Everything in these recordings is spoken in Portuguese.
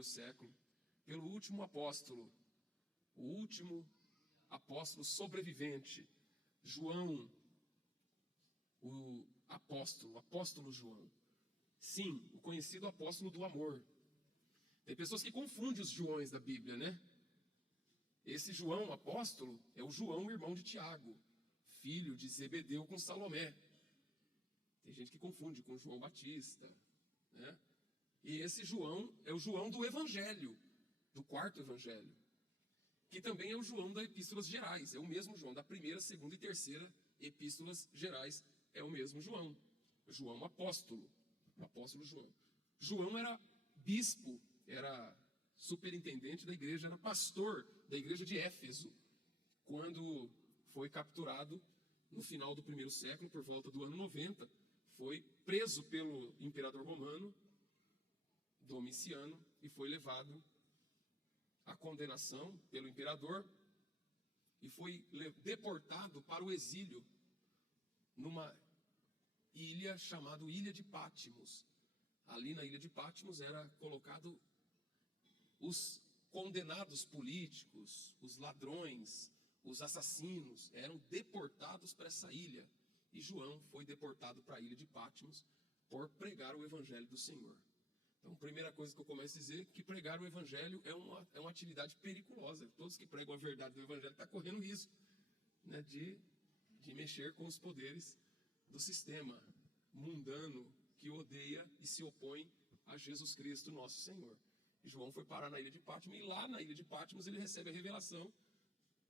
primeiro século, pelo último apóstolo, o último apóstolo sobrevivente, João, o apóstolo João. Sim, o conhecido apóstolo do amor. Tem pessoas que confundem os Joões da Bíblia, né? Esse João, apóstolo, é o João, irmão de Tiago, filho de Zebedeu com Salomé. Tem gente que confunde com João Batista, né? E esse João é o João do Evangelho, do quarto Evangelho, que também é o João das Epístolas Gerais. É o mesmo João da primeira, segunda e terceira Epístolas Gerais. É o mesmo João. João apóstolo João. João era bispo, era superintendente da igreja, era pastor da igreja de Éfeso, quando foi capturado no final do primeiro século, por volta do ano 90, foi preso pelo imperador romano, Domiciano, e foi levado à condenação pelo imperador e foi deportado para o exílio numa ilha chamada Ilha de Patmos. Ali na Ilha de Patmos era colocado os condenados políticos, os ladrões, os assassinos, eram deportados para essa ilha. E João foi deportado para a Ilha de Patmos por pregar o Evangelho do Senhor. Então, a primeira coisa que eu começo a dizer é que pregar o Evangelho é uma atividade periculosa. Todos que pregam a verdade do Evangelho estão correndo risco, né, de mexer com os poderes do sistema mundano que odeia e se opõe a Jesus Cristo, nosso Senhor. E João foi parar na Ilha de Patmos, e lá na Ilha de Patmos ele recebe a revelação.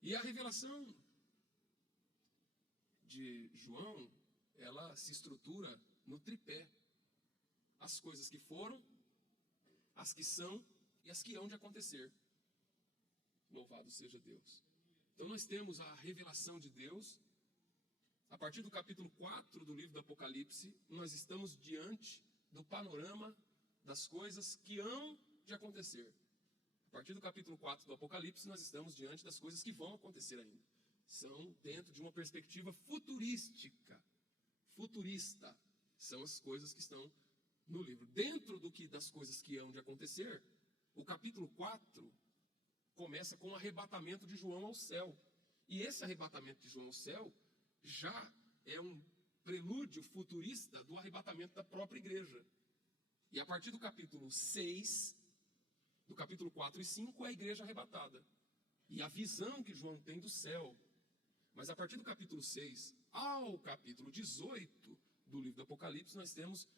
E a revelação de João, ela se estrutura no tripé: as coisas que foram, as que são e as que hão de acontecer. Louvado seja Deus. Então nós temos a revelação de Deus. A partir do capítulo 4 do livro do Apocalipse, nós estamos diante do panorama das coisas que hão de acontecer. A partir do capítulo 4 do Apocalipse, nós estamos diante das coisas que vão acontecer ainda. São dentro de uma perspectiva futurista. São as coisas que estão no livro. Dentro das coisas que hão de acontecer, o capítulo 4 começa com o arrebatamento de João ao céu. E esse arrebatamento de João ao céu já é um prelúdio futurista do arrebatamento da própria igreja. E a partir do capítulo 6, do capítulo 4 e 5, é a igreja arrebatada. E a visão que João tem do céu. Mas a partir do capítulo 6 ao capítulo 18 do livro do Apocalipse, nós temos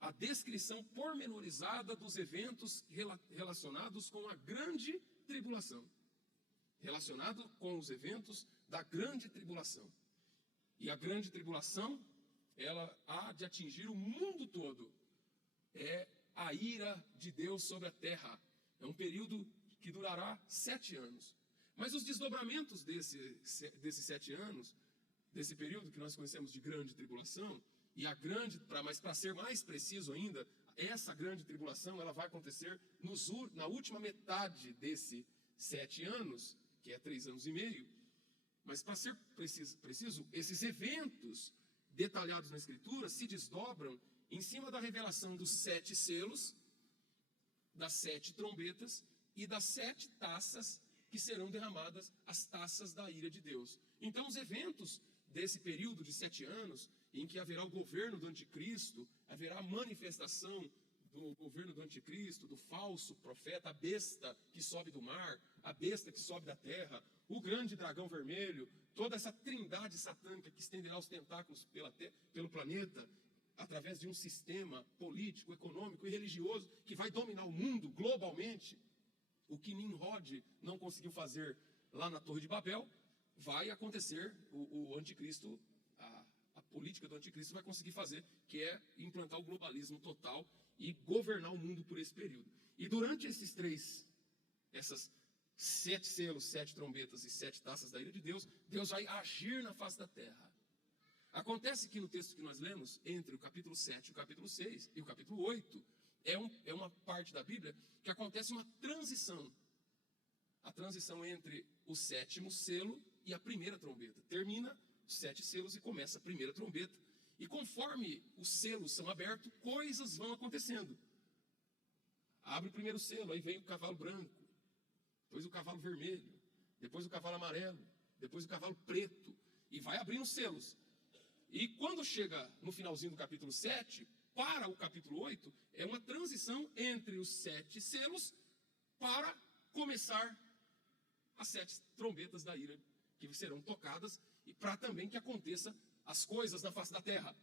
a descrição pormenorizada dos eventos relacionados com a grande tribulação. Relacionado com os eventos da grande tribulação. E a grande tribulação, ela há de atingir o mundo todo. É a ira de Deus sobre a terra. É um período que durará 7 anos. Mas os desdobramentos desses 7 anos, desse período que nós conhecemos de grande tribulação, e mas para ser mais preciso ainda, essa grande tribulação ela vai acontecer na última metade desses 7 anos, que é 3 anos e meio. Mas para ser preciso, esses eventos detalhados na Escritura se desdobram em cima da revelação dos 7 selos, das 7 trombetas e das 7 taças que serão derramadas, as taças da ira de Deus. Então, os eventos desse período de 7 anos, em que haverá o governo do anticristo, haverá a manifestação do governo do anticristo, do falso profeta, a besta que sobe do mar, a besta que sobe da terra, o grande dragão vermelho, toda essa trindade satânica que estenderá os tentáculos pelo planeta, através de um sistema político, econômico e religioso que vai dominar o mundo globalmente. O que Nimrod não conseguiu fazer lá na Torre de Babel, vai acontecer, o anticristo, a política do anticristo vai conseguir fazer, que é implantar o globalismo total e governar o mundo por esse período. E durante essas 7 selos, 7 trombetas e 7 taças da ira de Deus, Deus vai agir na face da terra. Acontece que no texto que nós lemos, entre o capítulo 7 e o capítulo 6 e o capítulo 8, é uma parte da Bíblia que acontece uma transição. A transição entre o 7º selo e a primeira trombeta. Termina os 7 selos e começa a primeira trombeta. E conforme os selos são abertos, coisas vão acontecendo. Abre o primeiro selo, aí vem o cavalo branco, depois o cavalo vermelho, depois o cavalo amarelo, depois o cavalo preto, e vai abrindo selos. E quando chega no finalzinho do capítulo 7, para o capítulo 8, é uma transição entre os 7 selos para começar as 7 trombetas da ira, que serão tocadas, e para também que aconteça as coisas na face da terra.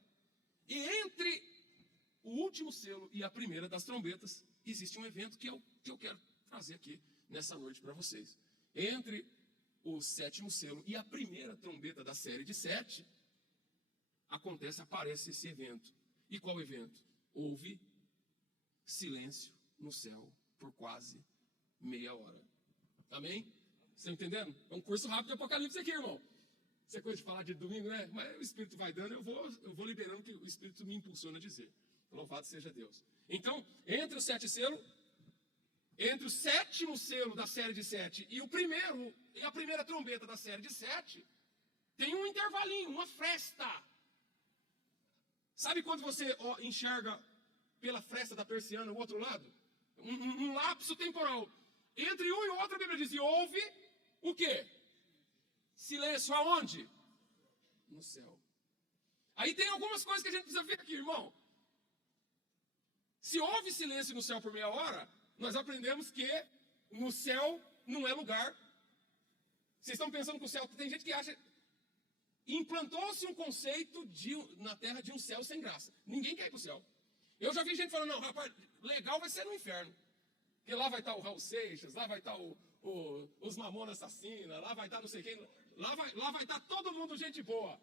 E entre o último selo e a primeira das trombetas, existe um evento que é o que eu quero trazer aqui nessa noite para vocês. Entre o 7º selo e a primeira trombeta da série de 7, aparece esse evento. E qual evento? Houve silêncio no céu por quase meia hora. Amém? Você entendendo? É um curso rápido de Apocalipse aqui, irmão. Isso é coisa de falar de domingo, né? Mas o Espírito vai dando, eu vou liberando o que o Espírito me impulsiona a dizer. Louvado seja Deus. Então, entre os 7 selos, entre o 7º selo da série de 7 e a primeira trombeta da série de 7, tem um intervalinho, uma fresta. Sabe quando você enxerga pela fresta da persiana o outro lado? Um lapso temporal. Entre um e o outro, a Bíblia diz, e houve o quê? Silêncio aonde? No céu. Aí tem algumas coisas que a gente precisa ver aqui, irmão. Se houve silêncio no céu por meia hora, nós aprendemos que no céu não é lugar. Vocês estão pensando que o céu... Tem gente que acha... Implantou-se um conceito na terra de um céu sem graça. Ninguém quer ir para o céu. Eu já vi gente falando, não, rapaz, legal vai ser no inferno. Porque lá vai estar o Raul Seixas, lá vai estar os Mamonas Assassina, lá vai estar não sei quem, lá vai estar todo mundo gente boa.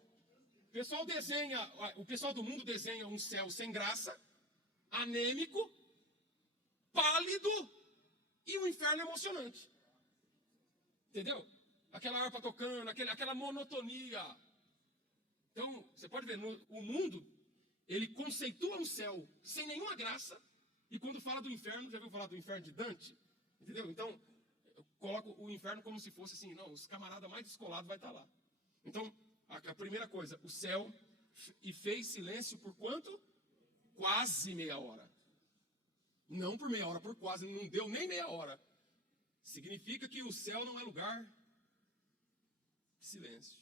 O pessoal do mundo desenha um céu sem graça, anêmico, pálido e um inferno emocionante. Entendeu? Aquela harpa tocando, aquela monotonia. Então, você pode ver, o mundo, ele conceitua um céu sem nenhuma graça, e quando fala do inferno, já ouviu falar do inferno de Dante? Entendeu? Então, eu coloco o inferno como se fosse assim, não, os camaradas mais descolados vai estar lá. Então, a primeira coisa, o céu fez silêncio por quanto? Quase meia hora. Não por meia hora, por quase, não deu nem meia hora. Significa que o céu não é lugar de silêncio.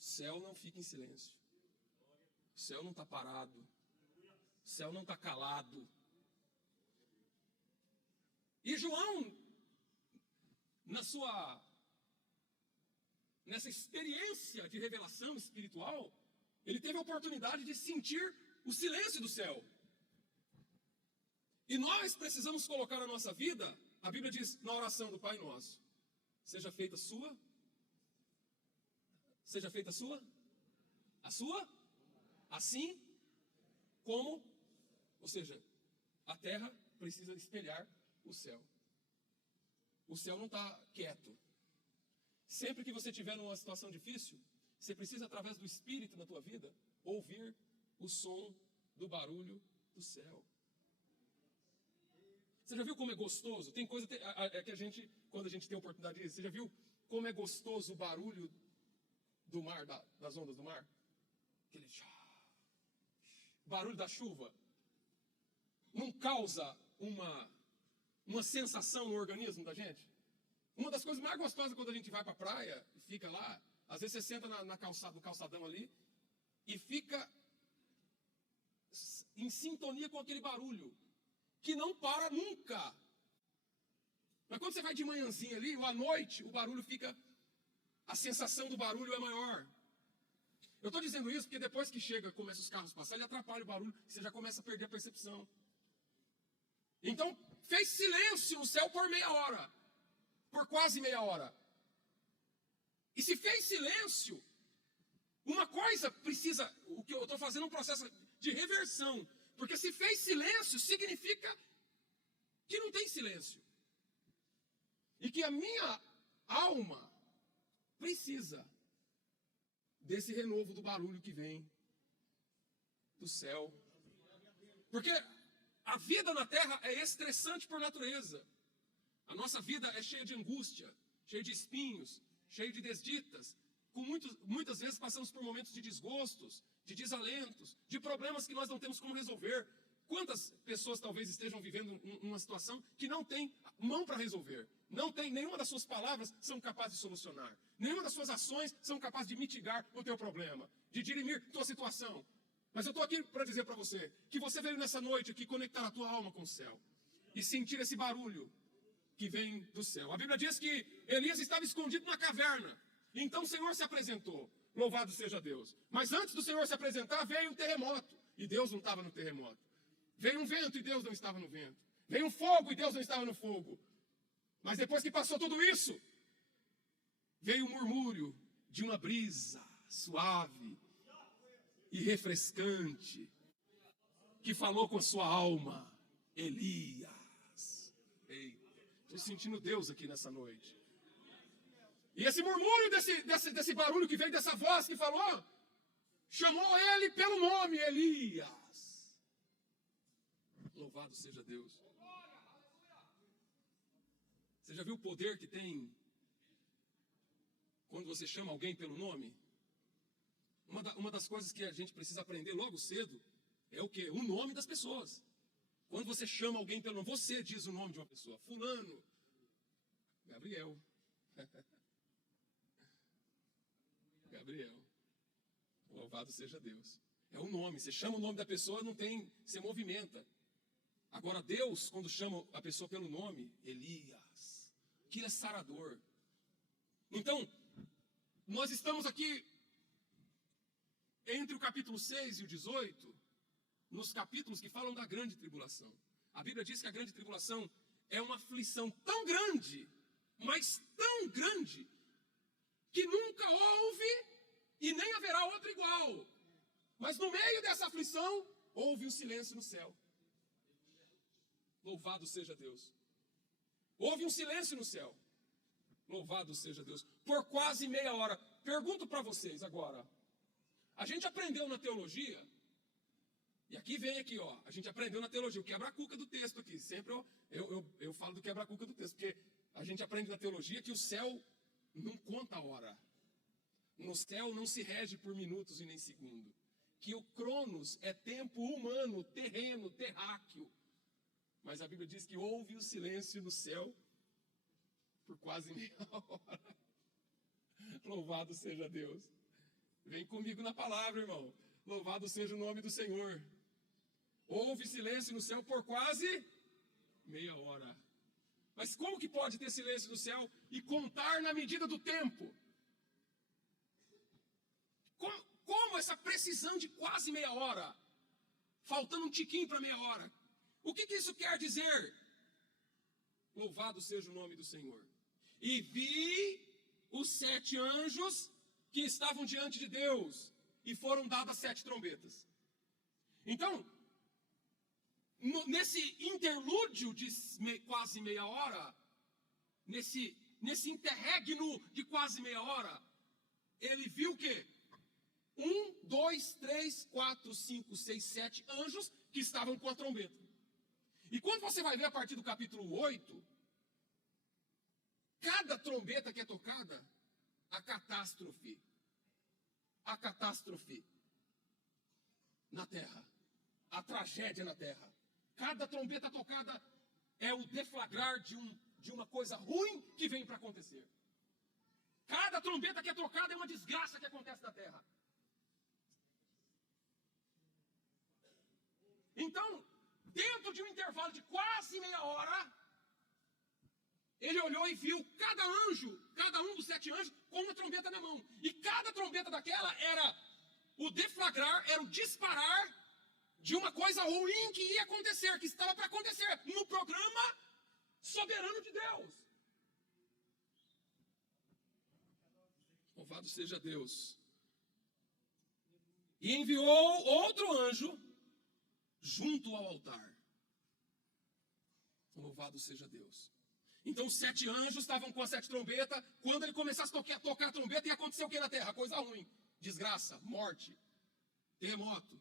O céu não fica em silêncio. O céu não está parado. O céu não está calado. E João, nessa experiência de revelação espiritual, ele teve a oportunidade de sentir o silêncio do céu. E nós precisamos colocar na nossa vida, a Bíblia diz na oração do Pai Nosso, seja feita a sua, assim como, ou seja, a terra precisa espelhar o céu. O céu não está quieto. Sempre que você estiver numa situação difícil, você precisa, através do Espírito na tua vida, ouvir o som do barulho do céu. Você já viu como é gostoso? Tem coisa que a gente, quando a gente tem a oportunidade disso, você já viu como é gostoso o barulho do mar, das ondas do mar? Aquele barulho da chuva. Não causa uma sensação no organismo da gente? Uma das coisas mais gostosas quando a gente vai para a praia e fica lá, às vezes você senta no calçadão ali e fica em sintonia com aquele barulho, que não para nunca. Mas quando você vai de manhãzinha ali, ou à noite, o barulho fica... A sensação do barulho é maior. Eu estou dizendo isso porque depois que começa os carros a passar, ele atrapalha o barulho, você já começa a perder a percepção. Então, fez silêncio no céu por meia hora. Por quase meia hora. E se fez silêncio, uma coisa precisa... O que eu estou fazendo é um processo de reversão. Porque se fez silêncio, significa que não tem silêncio. E que a minha alma precisa desse renovo do barulho que vem do céu. Porque a vida na terra é estressante por natureza. A nossa vida é cheia de angústia, cheia de espinhos, cheia de desditas. Muitas vezes passamos por momentos de desgostos, de desalentos, de problemas que nós não temos como resolver. Quantas pessoas talvez estejam vivendo uma situação que não tem mão para resolver? Não tem, nenhuma das suas palavras são capazes de solucionar. Nenhuma das suas ações são capazes de mitigar o teu problema, de dirimir tua situação. Mas eu estou aqui para dizer para você que você veio nessa noite aqui conectar a tua alma com o céu e sentir esse barulho que vem do céu. A Bíblia diz que Elias estava escondido na caverna. Então o Senhor se apresentou. Louvado seja Deus. Mas antes do Senhor se apresentar, veio um terremoto. E Deus não estava no terremoto. Veio um vento e Deus não estava no vento. Veio um fogo e Deus não estava no fogo. Mas depois que passou tudo isso, veio um murmúrio de uma brisa suave e refrescante que falou com a sua alma. Elias. Estou sentindo Deus aqui nessa noite. E esse murmúrio desse barulho que veio dessa voz que falou, chamou ele pelo nome, Elias. Louvado seja Deus. Você já viu o poder que tem quando você chama alguém pelo nome? Uma das coisas que a gente precisa aprender logo cedo é o quê? O nome das pessoas. Quando você chama alguém pelo nome, você diz o nome de uma pessoa. Fulano. Gabriel. Gabriel. Louvado seja Deus. É o nome. Você chama o nome da pessoa, não tem, você movimenta. Agora Deus, quando chama a pessoa pelo nome, Elias, que é sarador. Então, nós estamos aqui entre o capítulo 6 e o 18, nos capítulos que falam da grande tribulação. A Bíblia diz que a grande tribulação é uma aflição tão grande, mas tão grande, que nunca houve e nem haverá outra igual. Mas no meio dessa aflição, houve um silêncio no céu. Louvado seja Deus. Houve um silêncio no céu. Louvado seja Deus. Por quase meia hora. Pergunto para vocês agora. A gente aprendeu na teologia, e aqui vem aqui, ó. A gente aprendeu na teologia, o quebra-cuca do texto aqui. Sempre eu falo do quebra-cuca do texto, porque a gente aprende na teologia que o céu não conta a hora. No céu não se rege por minutos e nem segundo. Que o cronos é tempo humano, terreno, terráqueo. Mas a Bíblia diz que houve o silêncio no céu por quase meia hora. Louvado seja Deus. Vem comigo na palavra, irmão. Louvado seja o nome do Senhor. Houve silêncio no céu por quase meia hora. Mas como que pode ter silêncio no céu e contar na medida do tempo? Como essa precisão de quase meia hora? Faltando um tiquinho para meia hora. O que isso quer dizer? Louvado seja o nome do Senhor. E vi os 7 anjos que estavam diante de Deus, e foram dadas 7 trombetas. Então, nesse interlúdio de quase meia hora, nesse interregno de quase meia hora, ele viu o quê? 1, 2, 3, 4, 5, 6, 7 anjos que estavam com a trombeta. E quando você vai ver a partir do capítulo 8, cada trombeta que é tocada, a catástrofe na terra, a tragédia na terra. Cada trombeta tocada é o deflagrar de uma coisa ruim que vem para acontecer. Cada trombeta que é tocada é uma desgraça que acontece na terra. Então, dentro de um intervalo de quase meia hora, ele olhou e viu cada anjo, cada um dos 7 anjos, com uma trombeta na mão. E cada trombeta daquela era o deflagrar, era o disparar de uma coisa ruim que ia acontecer, que estava para acontecer no programa soberano de Deus. Louvado seja Deus. E enviou outro anjo junto ao altar. Louvado seja Deus. Então os 7 anjos estavam com as 7 trombetas. Quando ele começasse a tocar a trombeta, ia acontecer o que na terra? Coisa ruim. Desgraça, morte, terremoto.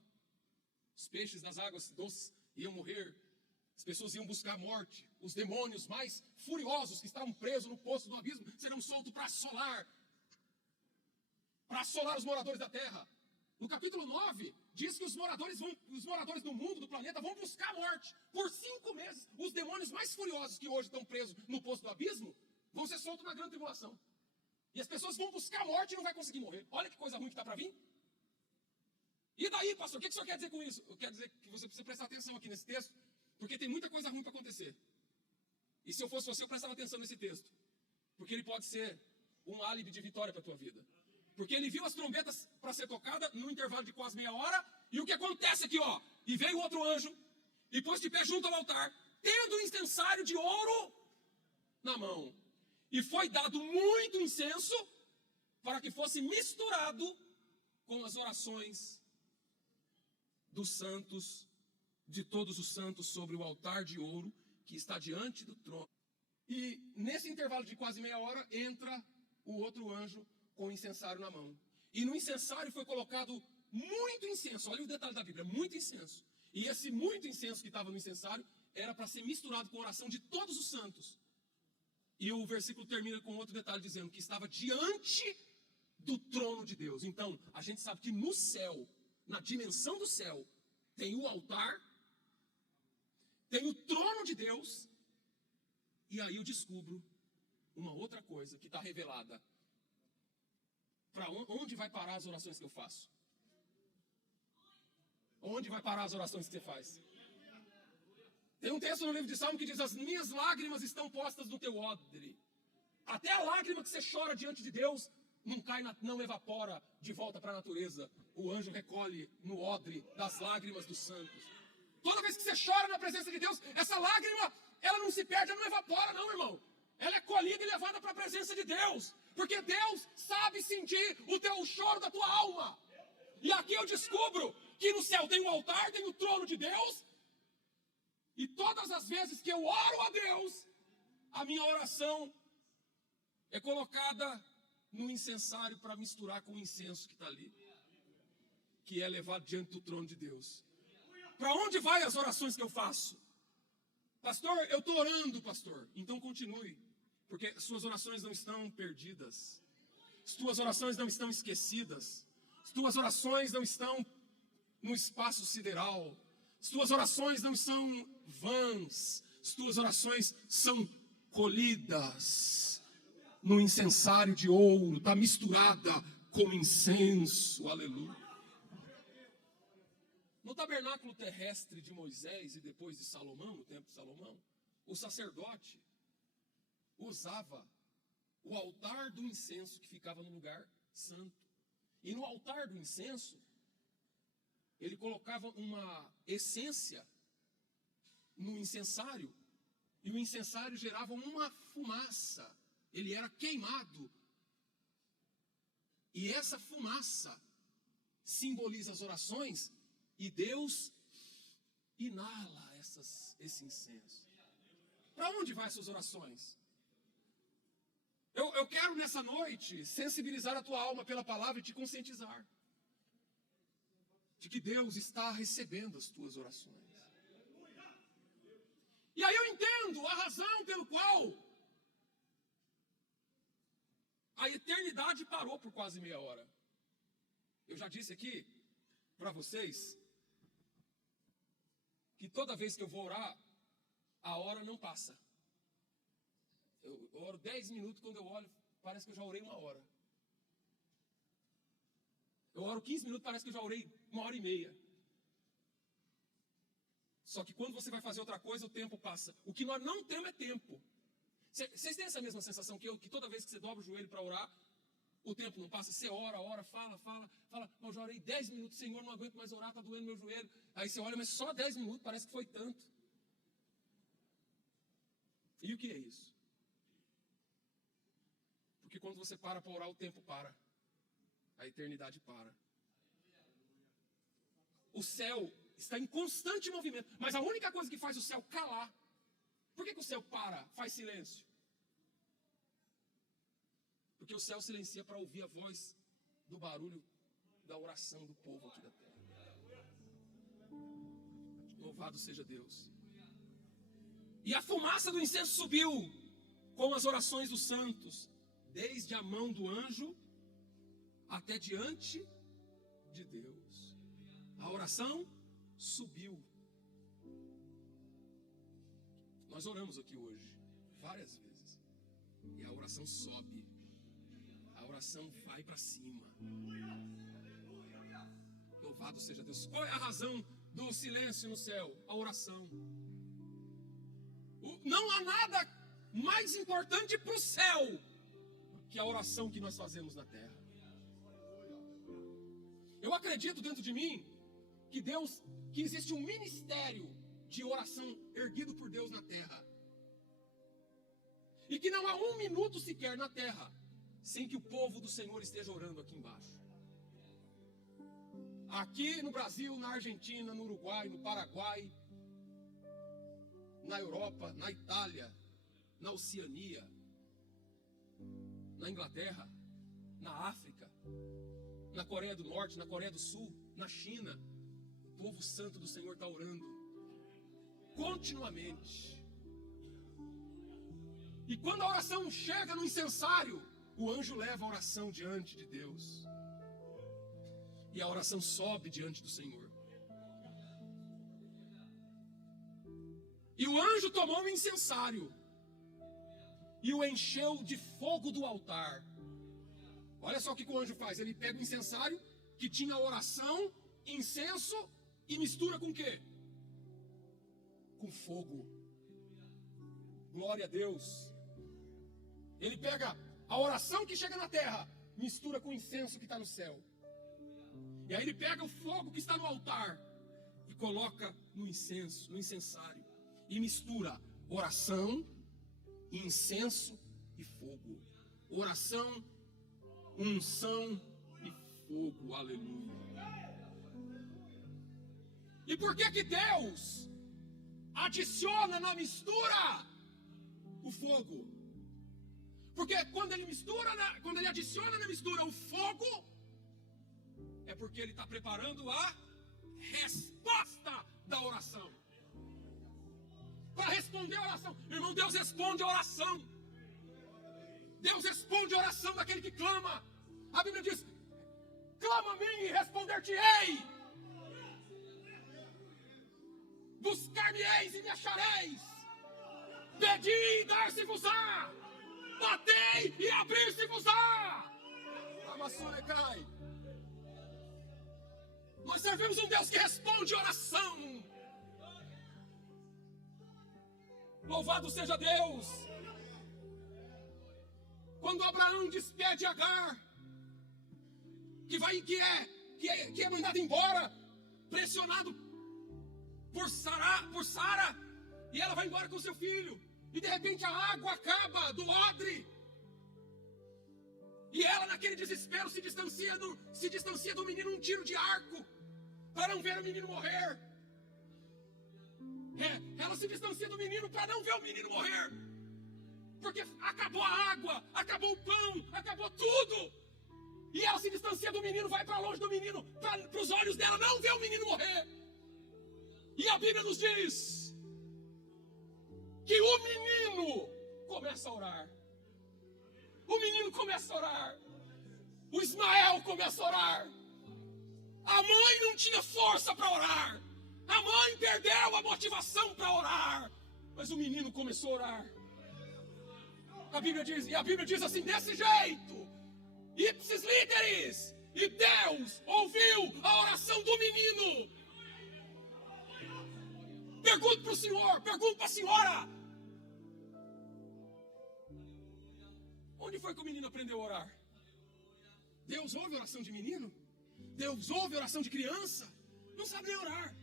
Os peixes das águas doces iam morrer. As pessoas iam buscar a morte. Os demônios mais furiosos que estavam presos no poço do abismo serão soltos para assolar os moradores da terra. No capítulo 9, diz que os moradores do mundo, do planeta, vão buscar a morte. Por 5 meses, os demônios mais furiosos que hoje estão presos no poço do abismo, vão ser soltos na grande tribulação. E as pessoas vão buscar a morte e não vai conseguir morrer. Olha que coisa ruim que está para vir. E daí, pastor, o que o senhor quer dizer com isso? Eu quero dizer que você precisa prestar atenção aqui nesse texto, porque tem muita coisa ruim para acontecer. E se eu fosse você, eu prestava atenção nesse texto. Porque ele pode ser um álibi de vitória para a tua vida. Porque ele viu as trombetas para ser tocada no intervalo de quase meia hora. E o que acontece aqui, ó? E veio outro anjo e pôs de pé junto ao altar, tendo um incensário de ouro na mão. E foi dado muito incenso para que fosse misturado com as orações dos santos, de todos os santos, sobre o altar de ouro que está diante do trono. E nesse intervalo de quase meia hora, entra o outro anjo com o incensário na mão. E no incensário foi colocado muito incenso. Olha o detalhe da Bíblia, muito incenso. E esse muito incenso que estava no incensário era para ser misturado com a oração de todos os santos. E o versículo termina com outro detalhe dizendo que estava diante do trono de Deus. Então, a gente sabe que no céu, na dimensão do céu, tem o altar, tem o trono de Deus. E aí eu descubro uma outra coisa que está revelada. Para onde vai parar as orações que eu faço? Onde vai parar as orações que você faz? Tem um texto no livro de Salmo que diz: as minhas lágrimas estão postas no teu odre. Até a lágrima que você chora diante de Deus não cai, não evapora de volta para a natureza. O anjo recolhe no odre das lágrimas dos santos. Toda vez que você chora na presença de Deus, essa lágrima, ela não se perde, ela não evapora não, irmão. Ela é colhida e levada para a presença de Deus. Porque Deus sabe sentir o choro da tua alma. E aqui eu descubro que no céu tem um altar, tem o trono de Deus. E todas as vezes que eu oro a Deus, a minha oração é colocada no incensário para misturar com o incenso que está ali, que é levado diante do trono de Deus. Para onde vai as orações que eu faço? Pastor, eu estou orando, pastor. Então continue, porque suas orações não estão perdidas. Suas orações não estão esquecidas. Suas orações não estão no espaço sideral. Suas orações não são vãs. Suas orações são colhidas no incensário de ouro. Está misturada com incenso. Aleluia. No tabernáculo terrestre de Moisés e depois de Salomão, no tempo de Salomão, o sacerdote usava o altar do incenso que ficava no lugar santo. E no altar do incenso, ele colocava uma essência no incensário, e o incensário gerava uma fumaça. Ele era queimado. E essa fumaça simboliza as orações, e Deus inala esse incenso. Para onde vai as suas orações? Eu quero nessa noite sensibilizar a tua alma pela palavra e te conscientizar de que Deus está recebendo as tuas orações. E aí eu entendo a razão pelo qual a eternidade parou por quase meia hora. Eu já disse aqui para vocês que toda vez que eu vou orar, a hora não passa. Eu oro 10 minutos, quando eu olho, parece que eu já orei 1 hora. Eu oro 15 minutos, parece que eu já orei 1h30. Só que quando você vai fazer outra coisa, o tempo passa. O que nós não temos é tempo. Vocês têm essa mesma sensação que eu, que toda vez que você dobra o joelho para orar, o tempo não passa? Você ora, fala. Eu já orei 10 minutos, Senhor, não aguento mais orar, está doendo meu joelho. Aí você olha, mas só 10 minutos, parece que foi tanto. E o que é isso? Porque quando você para orar, o tempo para. A eternidade para. O céu está em constante movimento. Mas a única coisa que faz o céu calar. Por que o céu para, faz silêncio? Porque o céu silencia para ouvir a voz do barulho da oração do povo aqui da terra. Louvado seja Deus. E a fumaça do incenso subiu com as orações dos santos, desde a mão do anjo até diante de Deus. A oração subiu. Nós oramos aqui hoje várias vezes. E a oração sobe. A oração vai para cima. Louvado seja Deus. Qual é a razão do silêncio no céu? A oração. Não há nada mais importante para o céu que a oração que nós fazemos na terra. Eu acredito dentro de mim que existe um ministério de oração erguido por Deus na terra. E que não há um minuto sequer na terra sem que o povo do Senhor esteja orando aqui embaixo. Aqui no Brasil, na Argentina, no Uruguai, no Paraguai, na Europa, na Itália, na Oceania, na Inglaterra, na África, na Coreia do Norte, na Coreia do Sul, na China, o povo santo do Senhor está orando continuamente. E quando a oração chega no incensário, o anjo leva a oração diante de Deus. E a oração sobe diante do Senhor. E o anjo tomou o incensário e o encheu de fogo do altar. Olha só o que o anjo faz. Ele pega o incensário que tinha oração, incenso e mistura com o quê? Com fogo. Glória a Deus. Ele pega a oração que chega na terra, mistura com o incenso que está no céu. E aí ele pega o fogo que está no altar e coloca no incenso, no incensário. E mistura oração, incenso e fogo. Oração, unção e fogo. Aleluia. E por que Deus adiciona na mistura o fogo? Porque quando ele adiciona na mistura o fogo, é porque ele está preparando a resposta da oração. Para responder a oração. Irmão, Deus responde a oração. Deus responde a oração daquele que clama. A Bíblia diz: clama a mim e responder-te-ei. Buscar-me-eis e me achareis. Pedi e dar-se-vos-á. Batei e abrir-se-vos-á. Amassurecai. Nós servimos um Deus que responde oração. Louvado seja Deus. Quando Abraão despede Agar, que é mandado embora, pressionado por Sara, e ela vai embora com seu filho, e de repente a água acaba do odre, e ela naquele desespero se distancia do menino um tiro de arco, para não ver o menino morrer. Ela se distancia do menino para não ver o menino morrer. Porque acabou a água, acabou o pão, acabou tudo. E ela se distancia do menino, vai para longe do menino, para os olhos dela não ver o menino morrer. E a Bíblia nos diz que o menino começa a orar. O menino começa a orar. O Ismael começa a orar. A mãe não tinha força para orar. A mãe perdeu a motivação para orar. Mas o menino começou a orar. A Bíblia diz assim, desse jeito. Ipsis literis. E Deus ouviu a oração do menino. Pergunto para o senhor, pergunto para a senhora. Onde foi que o menino aprendeu a orar? Deus ouve a oração de menino? Deus ouve a oração de criança? Não sabe nem orar.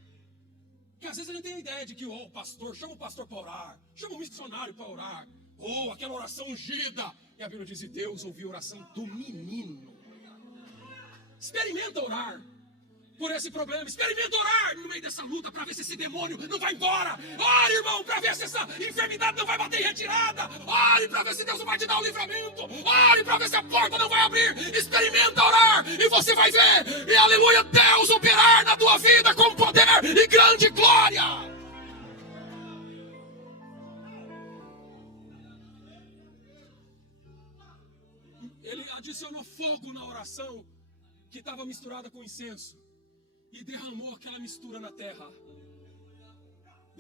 Porque às vezes a gente tem a ideia de que o pastor, chama o pastor para orar, chama o missionário para orar, ou aquela oração ungida. E a Bíblia diz que Deus ouviu a oração do menino. Experimenta orar por esse problema. Experimenta orar no meio dessa luta para ver se esse demônio não vai embora. Ore, irmão, para ver se essa enfermidade não vai bater em retirada. Ore para ver se Deus não vai te dar o livramento. Ore para ver se a porta não vai abrir. Experimenta orar e você vai ver. E aleluia, Deus operar na tua vida com poder e grande glória. Ele adicionou fogo na oração, que estava misturada com incenso e derramou aquela mistura na terra.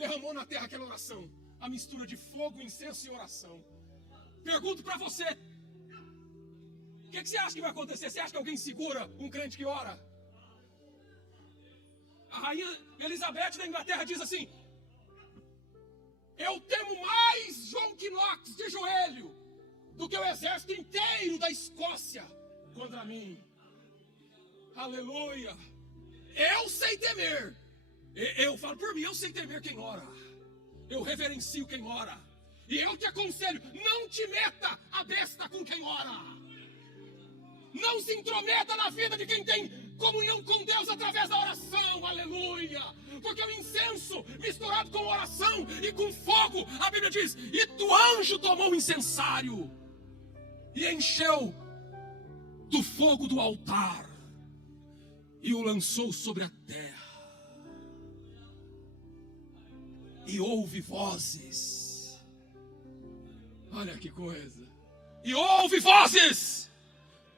Derramou na terra aquela oração, a mistura de fogo, incenso e oração. Pergunto para você, o que você acha que vai acontecer? Você acha que alguém segura um crente que ora? A rainha Elizabeth da Inglaterra diz assim: eu temo mais John Knox de joelho do que o exército inteiro da Escócia contra mim. Aleluia. Eu sei temer. Eu falo por mim, eu sei temer quem ora. Eu reverencio quem ora. E eu te aconselho, não te meta a besta com quem ora. Não se intrometa na vida de quem tem comunhão com Deus através da oração. Aleluia. Porque o incenso misturado com oração e com fogo, a Bíblia diz, e o anjo tomou o incensário e encheu do fogo do altar e o lançou sobre a terra. E ouve vozes. Olha que coisa. E ouve vozes,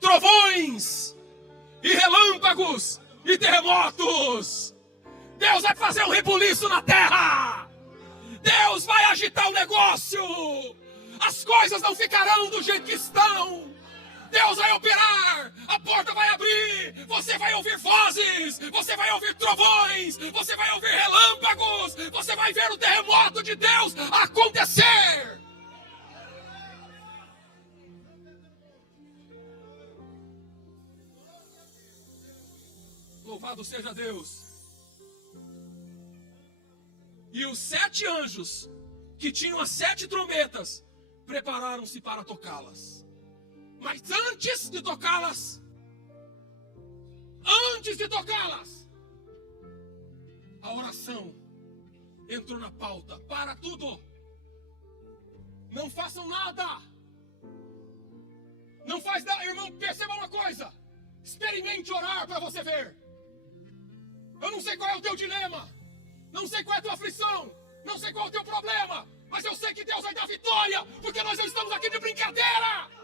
trovões, e relâmpagos, e terremotos. Deus vai fazer um rebuliço na terra. Deus vai agitar o negócio. As coisas não ficarão do jeito que estão. Deus vai operar, a porta vai abrir, você vai ouvir vozes, você vai ouvir trovões, você vai ouvir relâmpagos, você vai ver o terremoto de Deus acontecer. Louvado seja Deus. E os 7 anjos, que tinham as 7 trombetas, prepararam-se para tocá-las. Mas antes de tocá-las, a oração entrou na pauta. Para tudo. Não façam nada. Não faz nada. Irmão, perceba uma coisa. Experimente orar para você ver. Eu não sei qual é o teu dilema. Não sei qual é a tua aflição. Não sei qual é o teu problema. Mas eu sei que Deus vai dar vitória. Porque nós não estamos aqui de brincadeira.